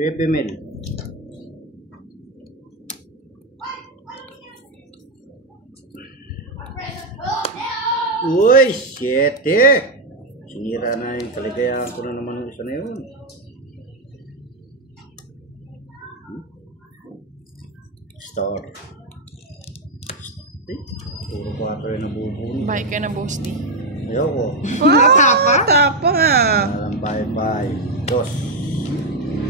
Epimel. Uy, 7. Sinira na yung kaligayahan ko na naman yung isa na yun. Star. Puro 4 yung nabubunin. Bye ka na, Boss D. Ayoko. Wow! Tapa nga. Bye. 2.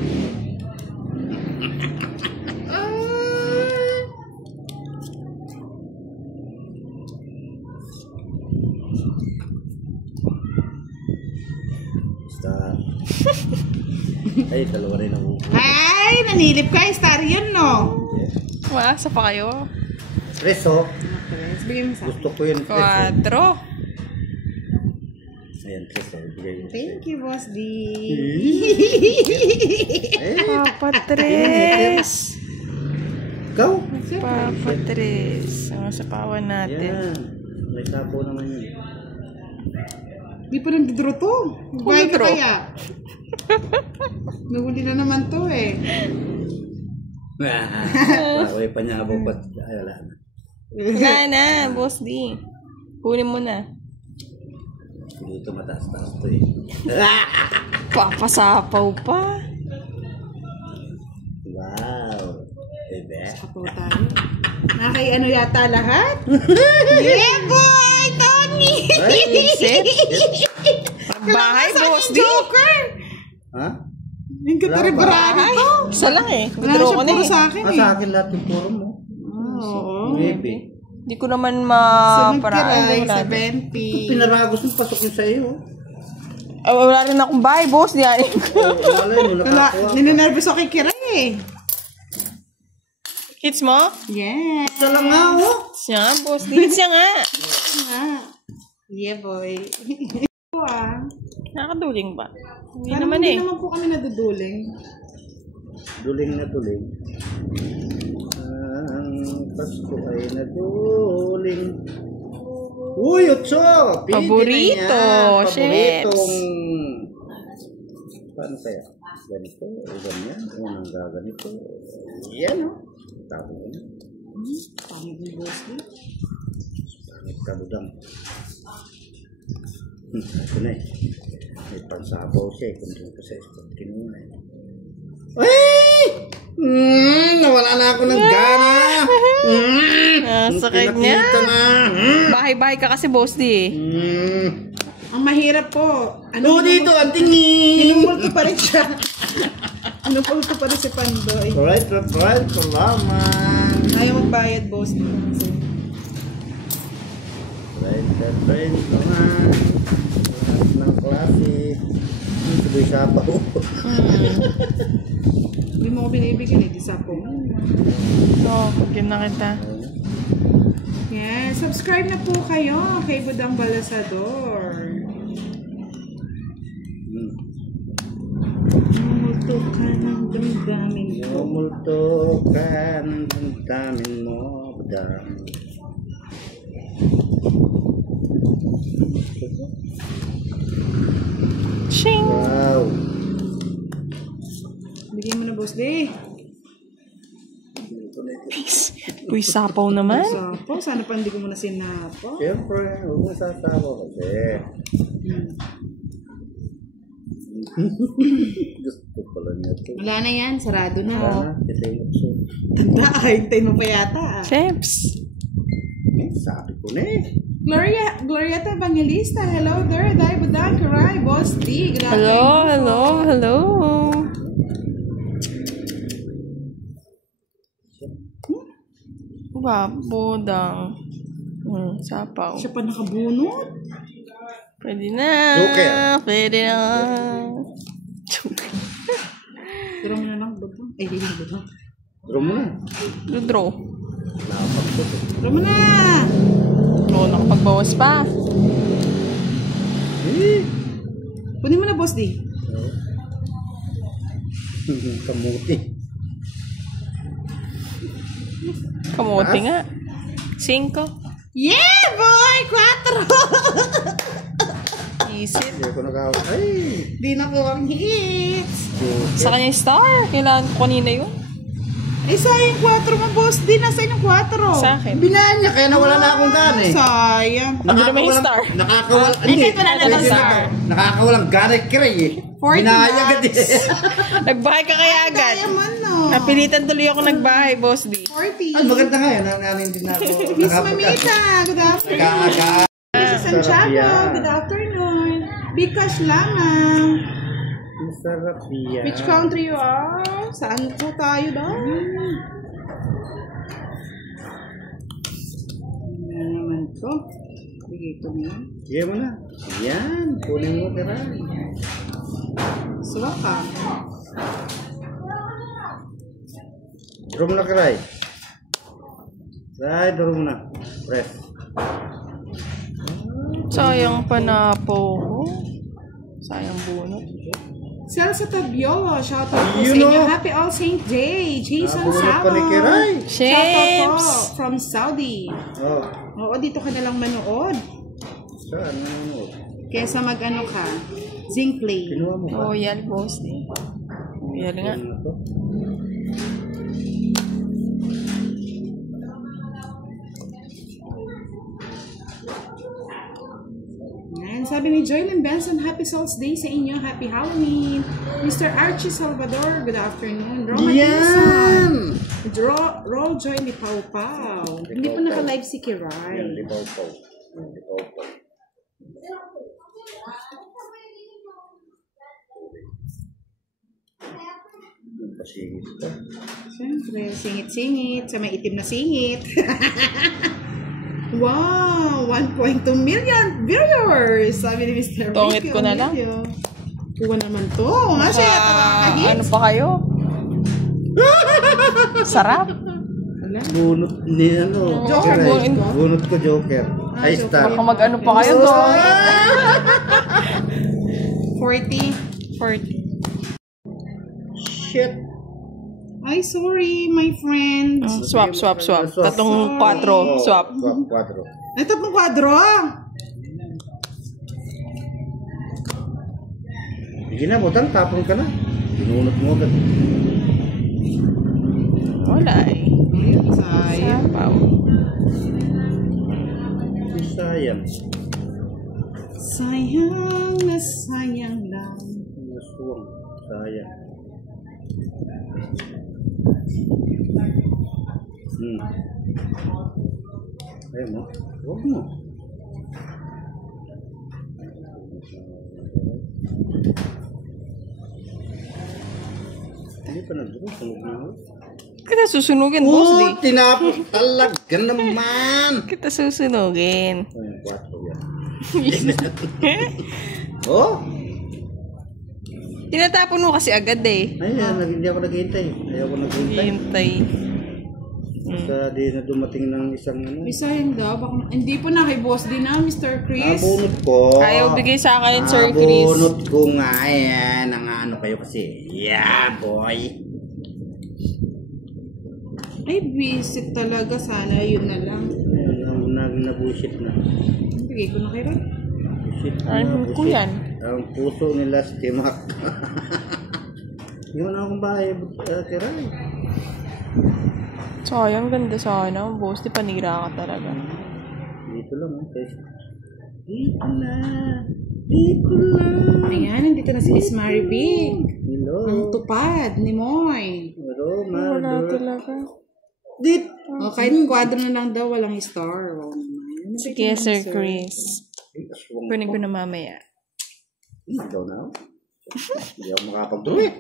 Star. Ay, dalawa rin ang upo. Ay, nanilip ka. Star yun, no? Maasa pa kayo. Preso. Bigyan mo sa Gusto ko yun. 4. Ayan, preso. Bigay yun. Thank you, Boss D. Papa 3. Ikaw? Papa 3. Ang sapawan natin. Yan. May sapo naman yun. Di pa nagdodro to. Bahay ka Nagdodro? kaya? Nahuli na naman to eh. Bakit pa niya abang ba't wala na. Wala na, Boss D. Kunin mo na. Dito mataas-taas to eh. Papasapaw pa. Wow. Bebe. Kapo tayo. Nakay ano yata lahat? Yeah, boy! Tony! Set. Bahay, Boss D. Joker! Ha? Yung kataribarado to. Isa lang eh. Wala na Withdraw siya ko na puro eh. sa akin Sa eh. akin lahat yung puro mo. Oo. Bebe. Hindi ko naman Sunod maparaan. kiray, Wala. 70. Pinaragos mo pasok yun sa iyo. Wala rin akong bahay, Boss. Di yan. Wala yun. Nakakuha. Ninenervous ako kay Kiray eh. Hits mo? Yeah. Isa lang nga oh. Siya nga, Boss. Hits siya nga. Yeah, boy. Ito ah. Nakakaduling ba? Hindi Parang naman hindi eh. naman po kami naduduling. Duling na duling. Ang Pasko ay naduling. Uy, Otso! Pili Paborito, na yan. chefs. Paboritong... Paano kaya? Ganito o ganyan? Unang gaganito. Yan o. Tabo ko na. Pangit ni Boss D. Pangit ka budang. Ito na eh. May pansabaw siya eh. Kung doon ko sa spot kinuna eh. Ay! Nawala na ako ng gana. Sakit niya. Pinakita na. Bahay-bahay ka kasi, Boss D eh. Ang mahirap po. Ano dito? Ang tingin. Inumulto pa rin siya. Inumulto pa rin si Pandoy. Right. Salamat. Ayaw magbayad, Boss D. Right. Salamat. Lahat ng klase. Tuloy sapaw. Hindi mo ko binibigyan eh. Di sapo. So, pagkin na kita. Yeah, subscribe na po kayo kay Budang Balasador. Multo ka ng damdamin mo. Multo ka ng damdamin mo. Budang. Shing! Wow. Bigyan mo na, Boss D. Uy, sapaw naman. Sapo, sana pa hindi ko muna sinapo. Siyempre, huwag mo sasawa kasi. Gusto pala niya ito. Wala na yan, sarado na. Sana, kita yung ukso. Tanda, hintay mo pa yata. Chefs. Sabi ko na eh. Glorieta Evangelista, hello there, Dai Budang, Karay, Boss D. Good Hello, afternoon. hello. Babodang. Sapaw. Siya pa nakabunot. Pwede na. Joker. Pwede na. Tira mo na lang, Budang. Ay, hindi na Budang. Draw mo na. Draw. Lapak ko. Tira mo na! Oo, nakapagbawas pa. Kunin mo na, Boss D. Kamuti. Kamote nga. 5. Yeah, boy! 4! Isit. Hindi ako nag-out. Ay! Di na ko ang hits. Sa kanya yung star. Kailangan ko kanina yun. Eh, sayang 4 mo, boss. Di nasa yung 4. Sa akin. Binaan niya, kaya nawala na akong gana eh. Sayang. Hindi naman yung star. Nakakawala. Ay, kahit wala na ng star. Nakakawalang gana kiray eh. 40 Binaya agad eh. Nagbahay ka kaya agad. Diamond, no. Napilitan tuloy ako nagbahay, Boss D. 40. Ay, maganda nga yan. Nanin din ako. Miss Mamita, good afternoon. Kaka. Mrs. Santiago, good afternoon. Bikash lamang. Masarap yan. Which country you are? Saan po tayo daw? Ano naman to? Bigay ito na yan. Sige mo na. Yan. Kunin mo ka rin. Suwa ka. Draw mo na ka rin. Right, draw mo na. Press. Sayang pa na po. Sayang bunot. Sel sa Tabiola, shoutout po You sa inyo. know. Happy All Saint Day. Jason Nabunot Sabo. pa ni Kiray. Shoutout po Shapes! from Saudi. Oh. Oo, dito ka na lang manood. Saan? Ano? Kesa mag-ano ka. Zinc play. Kinuha mo ba? Oh, yan, Boss D. Yan nga. Ano to? Yan, sabi ni Joylyn Benson, Happy Souls Day sa inyo. Happy Halloween. Mr. Archie Salvador, good afternoon. Roma Yan! Roll Joy ni Pau Pau. Hindi pa naka-live si Yan, Kiray. lipaw-paw. Lipaw-paw. Pasigit ka. Siyempre, singit-singit. Sa may itim na singit. Wow! 1.2 million viewers! Sabi ni Mr. Tongit Ricky ko na lang. Emilio. Kuha naman to. Masya, Ano hits. pa kayo? Sarap. Wala. Bunot ni ano. Joker, Kiray. bunot. Bunot ko Joker. Ay, Joker. star. Baka mag-ano pa kayo to. 40. 40. Shit. Ay, sorry, my friend. Swap. Tatlong 4. Swap. Swap 4. Ay, tatlong kwadro. Sige na, butang, tapon ka na. Binunot mo agad. Wala eh. Ayun, sayang. Sapaw. Sayang. Sayang na sayang lang. Nasuwang. Sayang. Ayaw mo? Huwag mo. Hindi pa nag-draw. Sunog na ako. Kita susunugin, Boss D. Tinapos talaga naman. Kita susunugin. Oh, yung 4 yan. Oh? Tinatapon mo kasi agad eh. Ayan, hindi ako naghihintay. Ayaw ko naghihintay. Hintay. Basta di na dumating ng isang ano. May sayang daw. Baka, hindi po na kay boss din na, Mr. Chris. Nabunot ko. Ayaw bigay sa akin, Sir Chris. Nabunot ko nga yan. Ang ano kayo kasi. Yeah, boy. Ay, visit talaga. Sana yun na lang. Nabusit na. Bigay ko na kay Ron. Busit na. Ano ko yan? Ang puso nila stimak. Yun akong bahay. Kiray. Sayang, ganda sana. Boss, di panira ka talaga. Dito lang. Dito na. Dito lang. Ayan, nandito na si Miss Mary Big. Hello. Ang tupad ni Moy. Hello, Wala mother. talaga. Dito. O, kahit kwadro na lang daw, walang star. O, naman. Sige, Sir Chris. Ay, aswang Kunin ko na mamaya. Ikaw na ako. Hindi ako makapag-draw eh.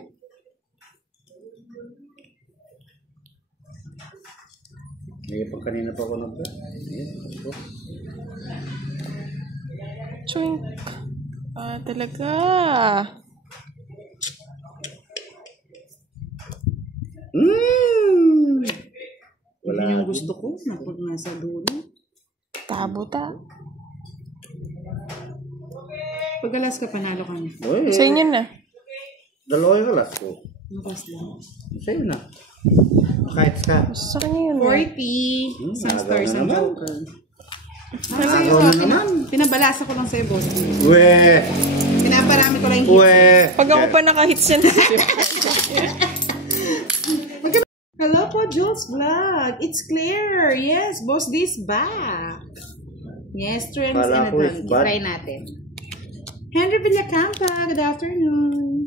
May pang kanina pa ako nagka. Chunk. Ah, talaga. Wala. Yun yung gusto ko. Napag nasa dulo. Tabo ta. Pag alas ka, panalo ka na. Uy, Sa inyo na. dalawa yung alas ko. Bukas lang. Sa'yo na. Kahit ka. Sa kanya yun. 40. Isang nagawa star, na isang naman. joker. Nakaw na naman. Pinabalasa ko lang sa'yo, boss. We! Pinaparami ko lang yung hits. We! Pag ako pa naka-hits yan. Hello po, Jules Vlog. It's clear. Yes, Boss D is back. Yes, trends in Kala a ko is dog. bad. Try natin. Henry Villacampa, good afternoon.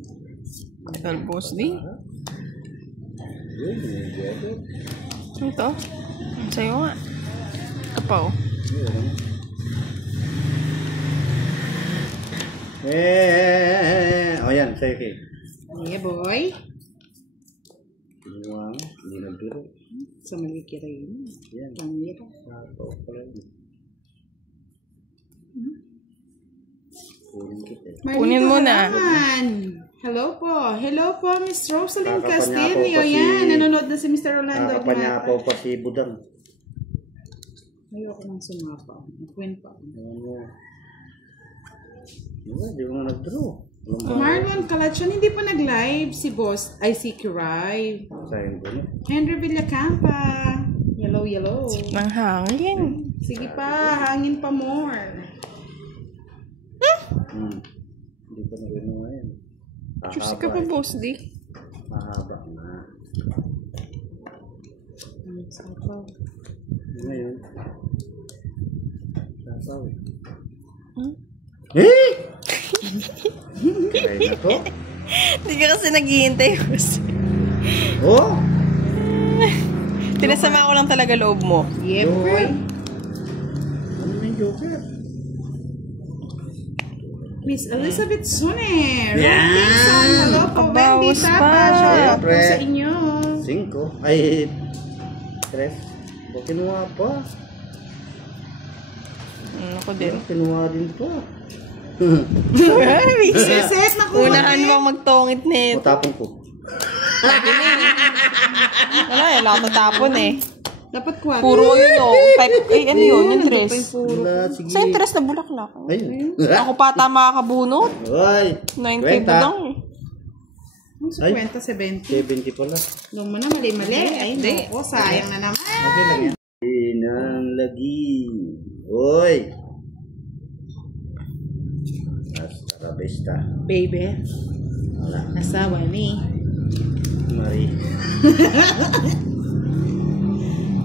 Tagal, Boss D. Ito. Sa'yo nga. Kapaw. O yan, sa'yo kay. Yeah, boy. Wow, hindi na biro. Sa malikira yun. Yan. Pangmira. Nakaw pala yun. Kunin kita eh. Kunin mo na. Hello po. Hello po, Miss Rosalind Kakapanyapaw Castillo. pa si- Yan, nanonood na si Mr. Orlando. Nakapanyapaw pa si Budang. Ayoko nang sumapa. Queen pa. Ayan mo. Di mo nga nag-draw. Marlon Calachon, hindi pa nag-live si Boss, ay si Kiray. Sayang ko na. Henry Villacampa. Yellow, yellow. Nang hangin. Sige pa, hangin pa more. Hindi ko na rin ngayon. Juicy ka pa, Boss D. Mahaba na. Sapaw. Ngayon. Sapaw eh. Hmm? Eh! Kaya na to. Hindi ka kasi naghihintay, Boss. Oh! Tinasama ko lang talaga loob mo. Yeah, boy. Ano na yung Joker? Miss Elizabeth Sune. Yan! Hello po, Wendy Abawas Tapa. pa. Shout out po Siyempre. sa inyo. 5. Ay, 3. Ba't kinuha pa? Ako din. Kinuha din pa. Set na ko. Unahan bang magtongit nito. Matapon ko. Wala eh, wala tatapon eh. Dapat kwat. Puro yun o. Type, ano yun, yung dress. Wala, sige. Sa yung dress na bulaklak. Ayun. Ako pa tama makakabunot. Oy! 90 po lang eh. Ay. 50, 70. 70 pala. Nung mo na mali-mali. Ay, naku, sayang na naman. Okay lang yan. Inang lagi. Oy! Hasta la vista. Baby, Wala. asawa ni. Mari.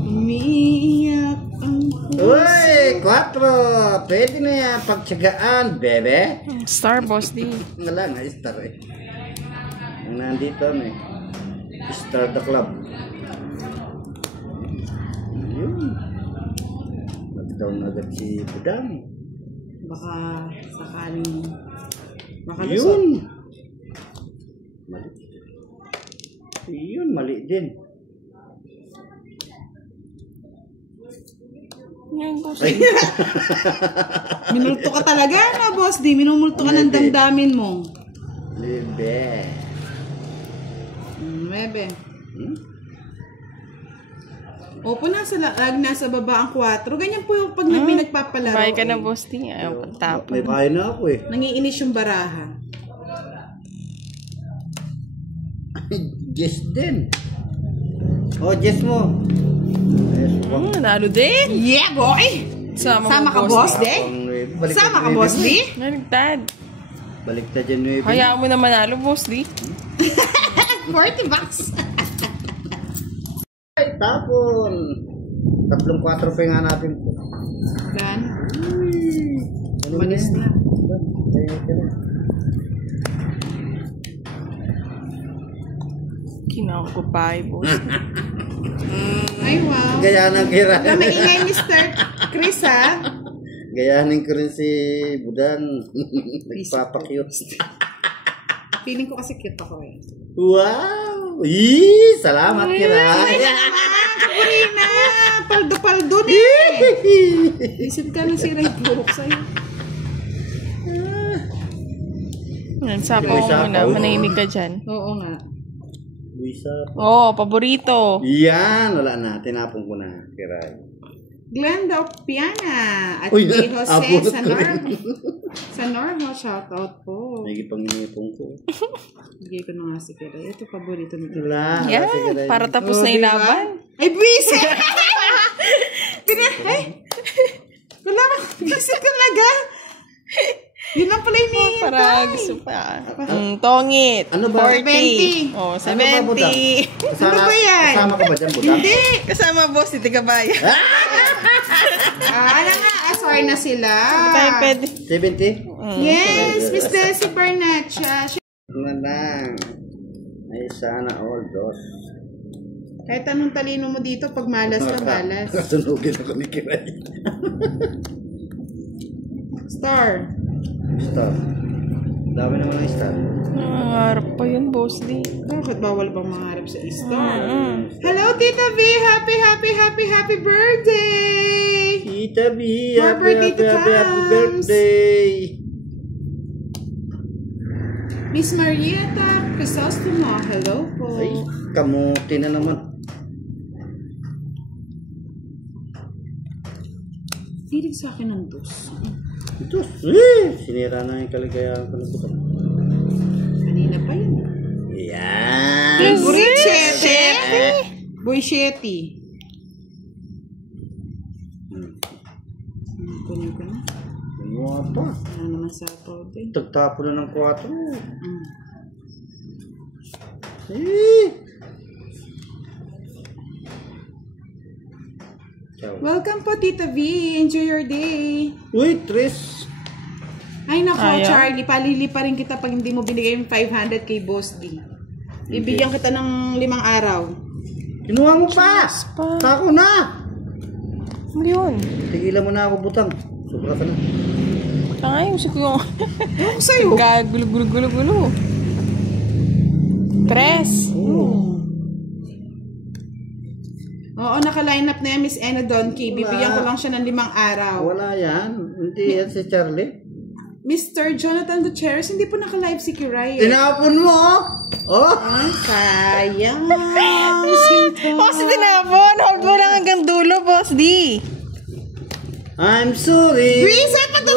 Umiiyak ang Uy! 4! Pwede na yan. Pagtsagaan, bebe. Star Boss D. Wala nga, star eh. Ang nandito ano eh. Star the club. Yun. Nag-down agad si Budang. baka sakaling makalusot. Yun. Mali. Yun, mali din. Yan, Boss Ay. D. Minulto ka talaga na, Boss D. Minumulto ka ng Hindi. damdamin mo. Libe. 9. Hmm? Opo, nasa baba ang 4. Ganyan po yung pag may nagpapalaro. Bye ka na, eh. Boss D. Ayaw pagtapon. May bahay na ako eh. Nangiinis yung baraha. Jess din. Oh, Jess mo. Yes, Nalo din. Yeah, boy! Sama ka, Boss D? Sama ka, Boss D? Naligtad. Baliktad yan, Nueve. Hayaan mo na manalo, Boss D. 40 bucks. Ay, tapon. 3-4 pa nga natin po. Dan. Ano Malis yan? na. Kinang ko pa, Boss D. Ay, wow. Gayanan kira. Wala maingay, Mr. Chris, ha? Gayanin ko rin si Budan. Nagpapakyut. Feeling ko kasi cute ako, eh. Wow! Yee! Salamat kira. Sabrina! Paldo-paldo na, eh. Isip ka na si Ray Burok sa'yo. Yan, sapaw mo muna. Manahimik ka dyan. Oo nga. Luisa. Oo, paborito. Yan! Wala na. Tinapon ko na. Kira. Glenda Opiana at Uy, Kay Jose abot sa ko rin. Sa Normal, shoutout po. May panginipong ko. Bigay ko na nga si Kira. Ito, paborito nito. Wala. Yan, Sige, Ray. para tapos na yung laban. Ay, busy! Ay! Kala talaga? Yun lang pala yung Para gusto pa. Tongit. Ano ba? 40. Oh, 70. Ano ba yan? Kasama ka ba dyan, budang? Hindi. Kasama boss, hindi ka bayan. Ano nga, sorry na sila. Tayo pwede. 70? Yes, Miss Desi Barnacha. Ano lang. Ay, sana all dos. Kahit anong talino mo dito, pag malas ka, malas. Kasunugin ako ni Kiray. Star. Star. Dami naman ng star. Nangarap pa yun, boss D. Bakit bawal bang mangarap sa star? Hello, Tita V! Happy birthday! Tita B, More birthday to happy comes. birthday. Miss Marietta Crisostomo, hello po. Ay, kamuti na naman. Hilig sa akin ng dos. Ito, sinira na yung kaligayahan ko ng butang. Kanina pa yun. Yan. Favorite Shetty. Boy Shetty. Kunin ko na. Ano pa? Ano naman sa din. Tagtapo na ng 4. Welcome po, Tita V. Enjoy your day. Uy, Tris. Ay, nako, Ayaw. Charlie. Palili pa rin kita pag hindi mo binigay yung 500 kay Boss D. Ibigyan kita ng 5 araw. Kinuha mo pa. Tako na. Ano yun? Tigilan mo na ako, butang. Sobra ka na. Ayusin ko yung... Ano sa'yo? Gulo. 3. Oo, naka-line up na yan, Miss Ena Donkey. Bibigyan ko lang siya ng 5 araw. Wala yan. Hindi yan si Charlie. Mr. Jonathan Gutierrez, hindi po naka-live si Kiray. Tinapon mo, oh. Ay, sayang. Boss, tinapon. Hold mo lang hanggang dulo, boss D. I'm sorry. Reset pa to!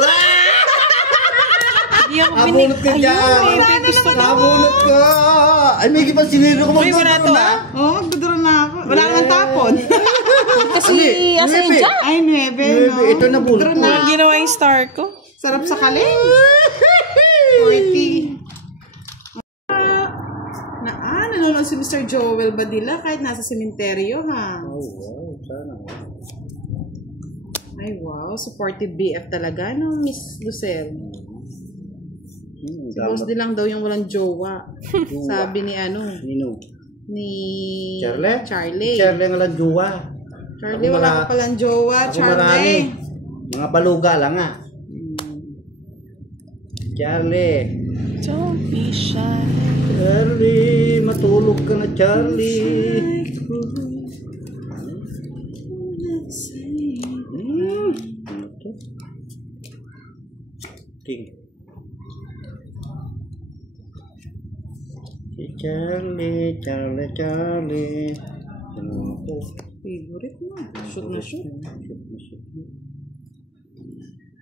Yung Abunot ka dyan. Abunot ka. Ay, may kipan siniro ko. Uy, wala to, ah. Oo, magduduro na ako. Wala naman tapon. Kasi, asa yun dyan? Ay, 9, no? Ito na bunot Magduduro ko. na. Ginawa yung star ko. Sarap sa kaling. 40. Nanonood si Mr. Joel Badilla kahit nasa sementeryo, ha? Oh, wow. Sana. Ay, wow. Supportive BF talaga, no, Miss Lucel? Si Boss D lang daw yung walang jowa. Sabi ni Nino. ni Charlie? Charlie. Charlie ang alang jowa. Charlie, Ako wala mga- ka palang jowa, Ako marami. Charlie. Mga baluga lang, ah. Charlie. Don't be shy. Charlie, matulog ka na, Charlie. King. Si Charlie. Ano ako? Favorite mo. Shoot na shoot.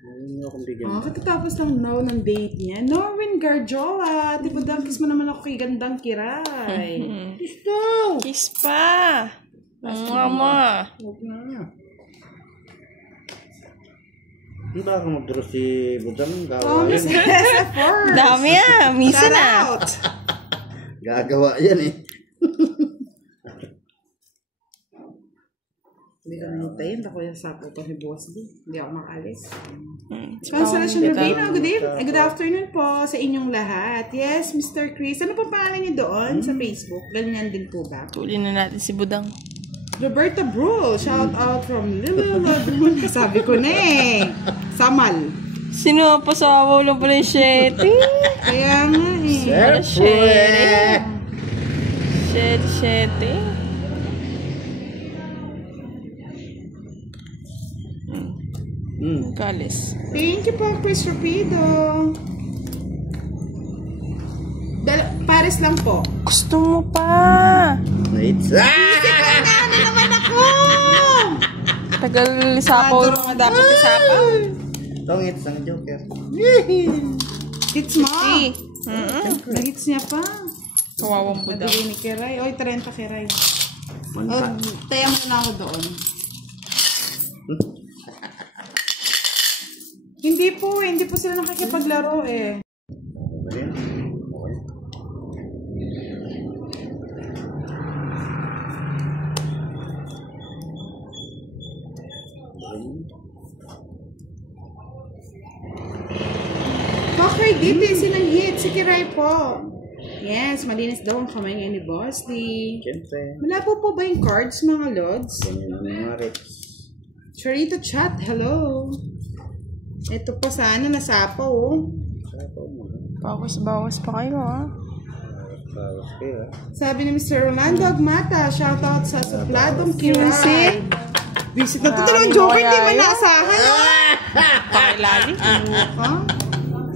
Ayun akong bigyan. Katatapos lang daw ng date niya. Norwin Garjola. Tipo, kiss mo naman ako kay Gandang Kiray. Gusto! Kiss pa. Mama. Huwag na. Hindi ba ako mag-draw si Budang? Oh, Gawa Miss yan. Tessa Force. Dami ah. Misa Shout na. out. Gagawa yan eh. Hindi ka nanitayin. Ako yung sapo ko si Boss D. Hindi ako makalis. Consolation Consolation Rubina, good afternoon po sa inyong lahat. Yes, Mr. Chris. Ano po pangalan niyo doon sa Facebook? Ganyan din po ba? Tulin na natin si Budang. Roberta Brule, shout out from Little Laguna. Sabi ko na eh. Samal. Sino pa sa ulo pala yung Shetty? Kaya nga eh. Siyempre! Shetty. Kalis. Thank you po, Chris Rapido. Pares lang po. Gusto mo pa. Wait. Ano naman ako? Tagal lisapaw na dapat lisapaw. Tongit, sang joker. Hits mo. Nag-hits niya pa. Kawawang Budang. Nabigay ni Kiray. Oy, 30 Kiray. Manpa. Taya mo na ako doon. Hindi po sila nakikipaglaro eh. Okay. Okay. Okay, dito sinang hit. Si Kiray po. Yes, malinis daw ang kamay ngayon ni Boss D. Siyempre. Malabo po ba yung cards, mga lods? Ganyan ang mga reps. Charito chat, hello. Ito pa sana nasapa oh. Sapo mo. Bawas-bawas pa kayo, ha? Bawas kayo. Sabi ni Mr. Rolando Agmata, shoutout sa supladong Kiray. Visit na ito talagang joker, hindi man naasahan. Pakilali. Ha?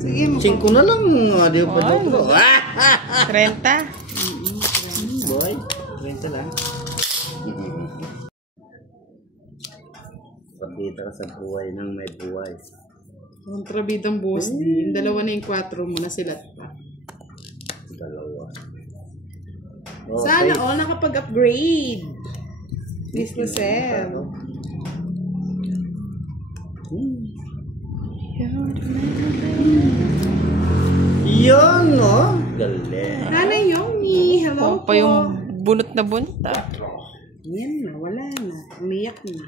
Sige, 5 na lang. Di pa daw ko. 30. Boy, 20 lang. Pagdita ka sa buhay ng may buhay. Kontrabidang Boss D. Yung dalawa na yung 4 mo na sila pa. Dalawa. Sana all nakapag-upgrade. Miss Lucelle. Yun, no? Galing. Nanay Yomi, hello Pa yung bunot na bunot, ah. Yan na, wala na. Umiyak na.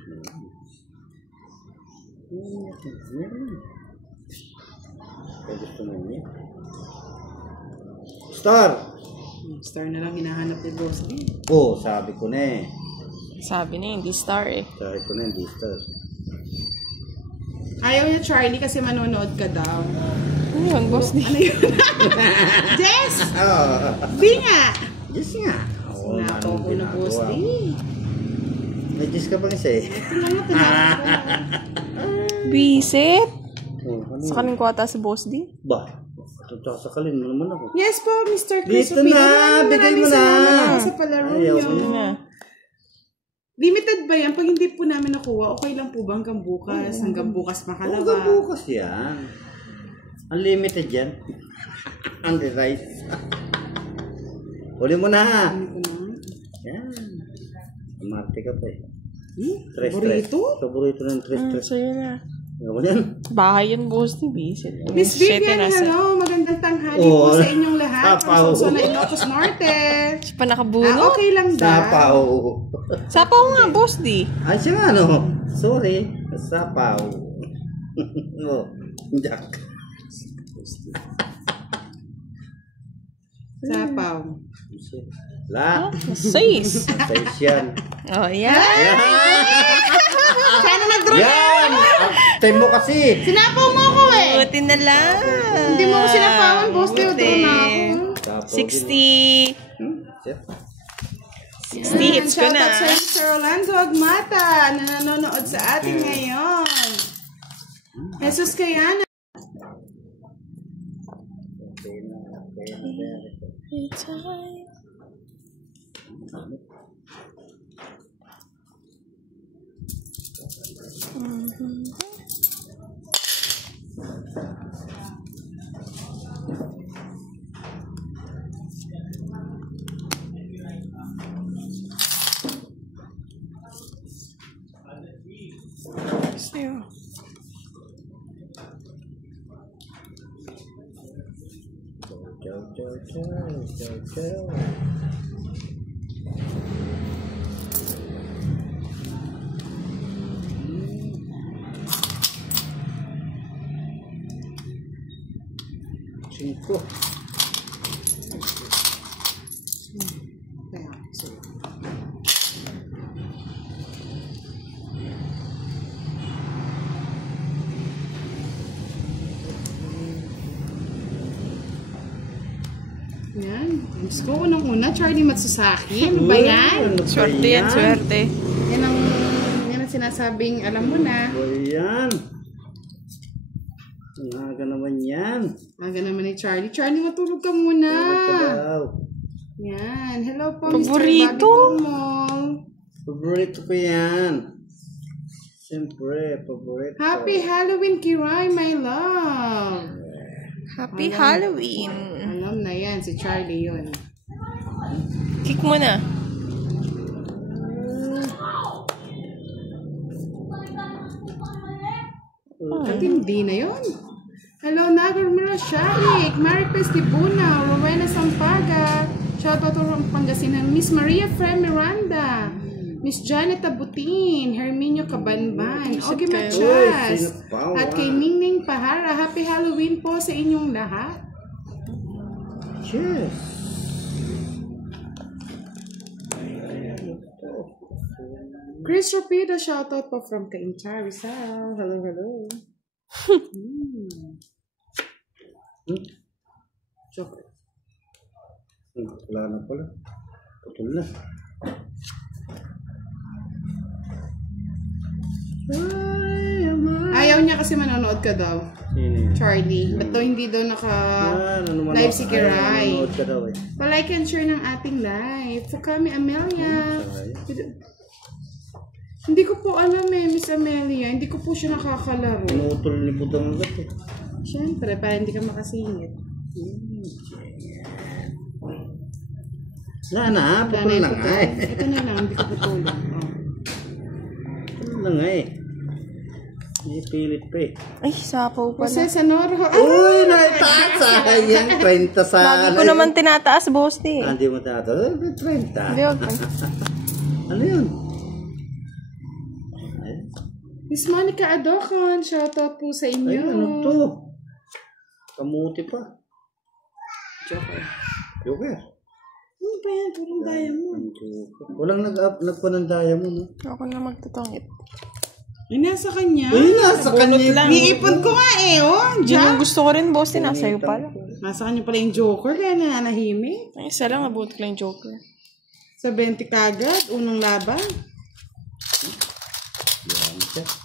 Gusto mo niya? Star! Star na lang hinahanap ni Boss D. Oh, sabi ko na eh. Sabi niya, hindi star eh. Sabi ko na, hindi star. Ayaw niya Charlie kasi manonood ka daw. Ano yun, Boss D? Ano yun? Jess! Oh, Di nga! Diyos nga. Oo, Sinapo anong ko na Boss D. May Diyos ka pa kasi eh. Ito lang na tinapos ko. Bisit? Oh, ano Sa kaning kwata si Boss D? ba? Sakalin mo naman ako. Yes po, Mr. Chris Dito na, bigay mo na. Sa palaro Ayaw niyo. mo Ano na? Limited ba yan? Pag hindi po namin nakuha, okay lang po ba hanggang bukas? Hanggang bukas makalawa? Hanggang bukas yan. Unlimited yan. Unrealized. Huli mo na. Yan. Amarte ka pa eh. Paborito? Paborito ng tres. Sa'yo na. Ano yan? Bahay yan, Boss D. Bisit. Miss Vivian, hello. Magandang tanghali po sa inyong lahat. Sapaw. From Suso na Ilocos Norte. Siya pa nakabunot? Okay lang daw. Sapaw. Sapaw nga, Boss D. Ay, siya nga ano. Sorry. Sapaw. Oh, Jack. Sapaw. La. Sais. Sais yan. Oh, yan. Sana nag-draw Yan! Time mo kasi. Sinapaw mo ako eh. Buti na lang. Hindi mo ako sinapawan, boss. Draw na ako. Sapaw 60. Shit. 60 hits ko na. Shoutout sa Mr. Rolando Agmata na nanonood sa atin ngayon. Jesus Kayana. Sa'yo. Ciao. 5. Kaya, sige. Yan. Diyos ko, unang-una, Charlie Matsusaki. Ano ba yan? Swerte yan, swerte. Yan ang sinasabing, alam mo na. O yan. Naga naman yan. Aga naman ni Charlie. Charlie, matulog ka muna. Daw. Yan. Hello po, Paborito. Mr. Bobby Tumol. Paborito ko yan. Siyempre, paborito. Happy Halloween, Kiray, my love. Happy Halloween. Alam na yan, si Charlie yun. Kick mo na. Pati hindi na yun. Hello, Nagarmira Shaik, Maripes Tibuna, Rowena Sampaga, shoutout to Pangasinan, Miss Maria Fre Miranda, Miss Janet Abutin, Herminio Cabanban, Ogie Machas, at kay Ningning Pahara. Happy Halloween po sa inyong lahat. Cheers. Chris Rapido, shoutout po from Cainta, Rizal. Hello, hello. Chocolate. Wala na pala. Putol na. Ayaw niya kasi manonood ka daw. Sino? Charlie. Ba't daw hindi daw live si Kiray? Nanonood ka daw eh. Pa-like and share ng ating live. Fukami Amelia. Hindi ko po alam Miss Amelia. Hindi ko po siya nakakalaro. Pinutol ni Budang agad eh. Siyempre, para hindi ka makasingit. Wala na, putol na nga eh. Ito na lang, hindi ko putulan. Putol na nga eh. Hindi pilit pa eh. Ay, sapaw pala. Jose Sanoro. Uy, naitaas ah! Yan, 30 sa... Lagi ko naman tinataas, boss, eh. Hindi mo tataas. 30. Hindi, wag pa. Ano yun? Miss Monica Adocon, shoutout po sa inyo. Ay, ano to? Kamuti pa. Joker. Joker. Ano ba yan? Purong diamond. Walang nagpa ng diamond, no? Ako na magtutungit. Ay, nasa kanya. Ay, nasa kanya. Niipon ko nga oh. Yun yung gusto ko rin, boss, eh. Nasa iyo pala. Nasa kanya pala yung Joker, kaya nananahimik. Ay, isa lang, nabuot ko lang yung Joker. Sa 20 kagad, unang laban. Yan siya.